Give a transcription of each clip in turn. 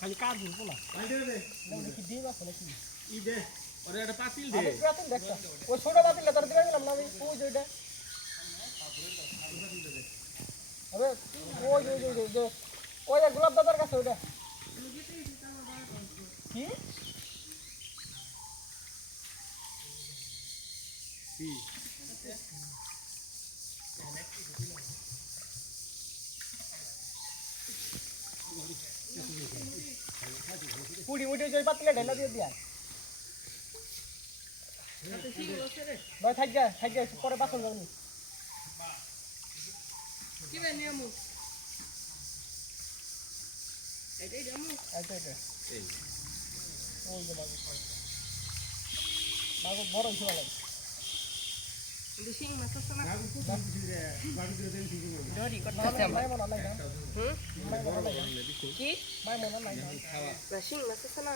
খালি কাজ বলবো না কি ডিম আছে নাকি ই দে ওরে একটা পাতিল দে পাতিল দেখটা ওই ছোট পাতিলটা তোর দিকে গেলাম না আমি ওই যে ওইটা আরে ওই যে ওই গোলাপ দাদার কাছে ওইটা কি কি পুড়ি উঠে ওই পাতিলে ঢেলা দিয়ে দিয়া ভাই থাক গে পরে বাসন যাবনি কি বে নিয়মু এটাই জামু আচ্ছা এই ওই যে বাবু বড় হইছে ভালো লিশিং মাছ আছে না ডরি করতে মাই মন নাই না মাই মন নাই কি মাই মন নাই না লিশিং মাছ আছে না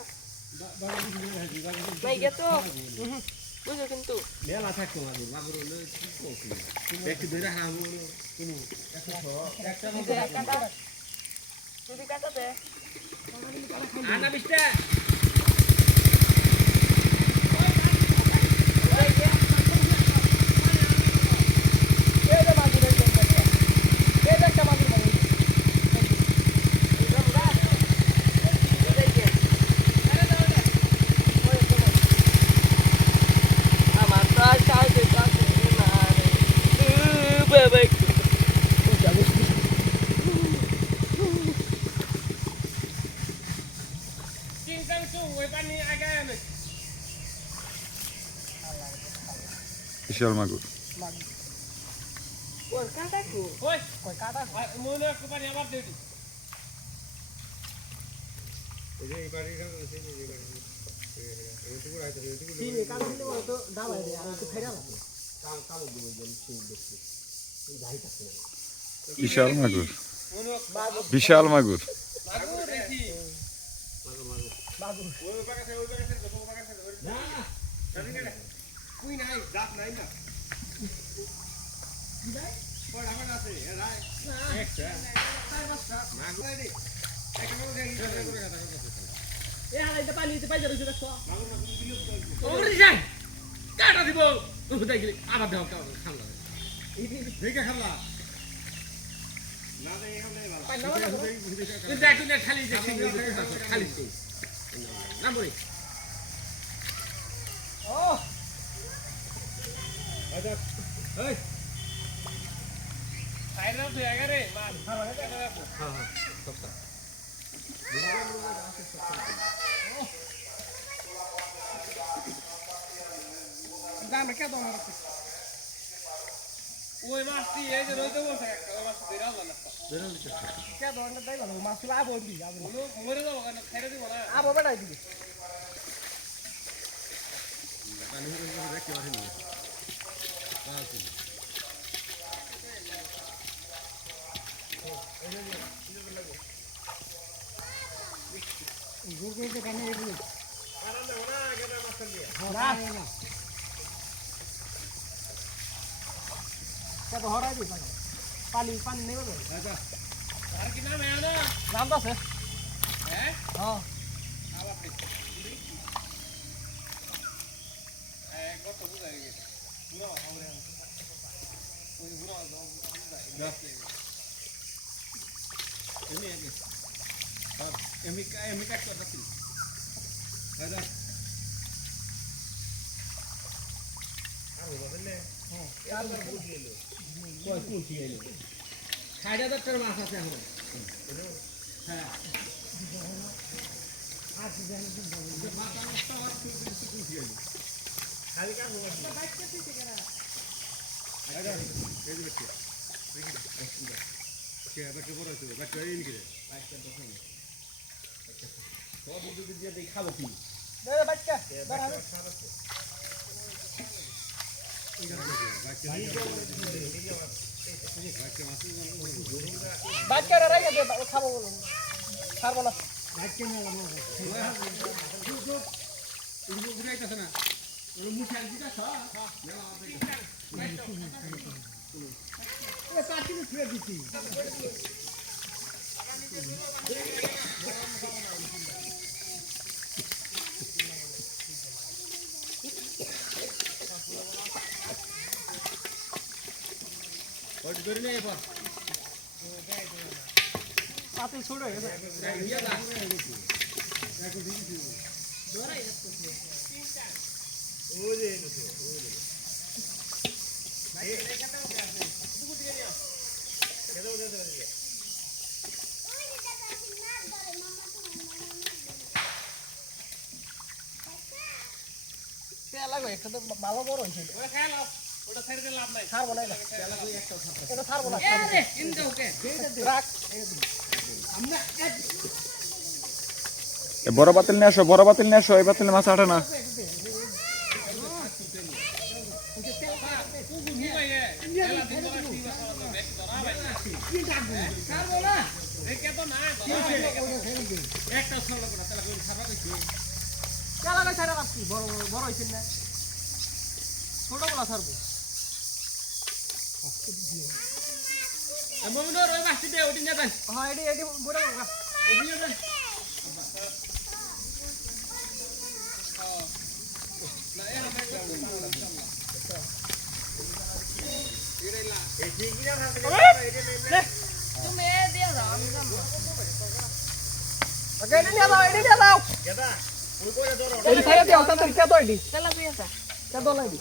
নাই গেতো বুঝো কিন্তু মেলা থাকতো মাগুর হলো কি কইছি একটু ধরে হামু কিনু 100 একটা কাটা তুই কাটা দে আনা বিস্তা বিশাল মাগুর ওর কাটা কো ওই কই কাটা মনে কোপানি আবার দেই এই বাড়িটা সেই এই বাড়ি এইটুকু রাইতে এইটুকু ঠিক কাটা দিলে বড় তো ডালাই দে আর একটু ফেরা না কালো দিব যেন সেই দেখতে এই ভাইটা বিশাল মাগুর বিশাল মাগুর মাগুর দেখি বাবু ওই বাগাছে কত বাগাছে না জানি না কুই নাই দাঁত নাই না কি ভাই পড়া পড়া আছে এ রাই একটা চার পাঁচটা মাগুর রে একটা করে দেখি করে কথা এ হালাইতে পানিতে পাই যাবে দেখো মাগুর না দিল ওরে যাই কাটা দিব দেখি আবার দাও খামলা এই দেখে খামলা না দে এখানে ভালো পাই না দেখো না খালি দেখি খালি না বলি ও আচ্ছা এই সাইডে তুই আগে মাছ হ্যাঁ হ্যাঁ সবটা দামে কে দাম রাখছিস ওই মাছটি এই যে রইতে বসে একটা ওই মাছ ধরে আলো না কে দাম দাই ভালো মাছ লাভ হইবি আবো মরে যাবো কেন খাইরে দিব না আবো বেড়াই দিবি পানি করে দেখতে পারি না আছে গুগল কানে এগুলো আরাম দেব না কেন মাছ দিয়ে না কে তো হরাই দিস পানি নেবে তো আচ্ছা আর কি নাম है না নাম তো আছে হ্যাঁ হ্যাঁ আবার কত বুঝাই গেছে পুরো হবে ওই পুরো দাও এমনি কাট করে রাখি দাদা আর বদলে হ্যাঁ আর বুঝি এলো কই কুচি এলো ৬০০০ টাকার মাছ আছে এখন হ্যাঁ আচ্ছা জানি যে মাছ নষ্ট আর কুচি এলো খালি কাজ হবে না বাইক কে দিতে করা আরে এই যে দেখি দেখি কে বাকি বড় আছে বাকি এই নিকে বাইকটা দেখুন তো বুদ্ধি দিয়ে দেই খাবো কি দে বাচ্চা দাঁড়া বাদ করে রেখে দে খাবো বলুন ছাড়বো না ঘুরাইতেছে না মুখে আর দিটা কাটিনি ছুঁয়ে দিচ্ছি ধরে নেই এবার পাতিল ছোট হয়ে গেছে লাগবে একটা তো ভালো বড় হয়েছে ছাড়বো না এটা ছাড়বো না রাখ বড় বাতিল নিয়ে আসো, বড় বাতিল নিয়ে আসো, এই বাতিলে মাছ আটে না। চালাবে ছাড়া রাখছি বড় বড় হয়েছে না ছোট বলা ছাড়বো হ্যাঁ এটি এটি বড় তুমি দিয়ে দাও আমি যাবো এটি নিয়ে দাও এটি নিয়ে দাও এটি ছেড়ে দিও তাড়াতাড়ি কে তো এটি তেলাপিয়াটা কে তো এটি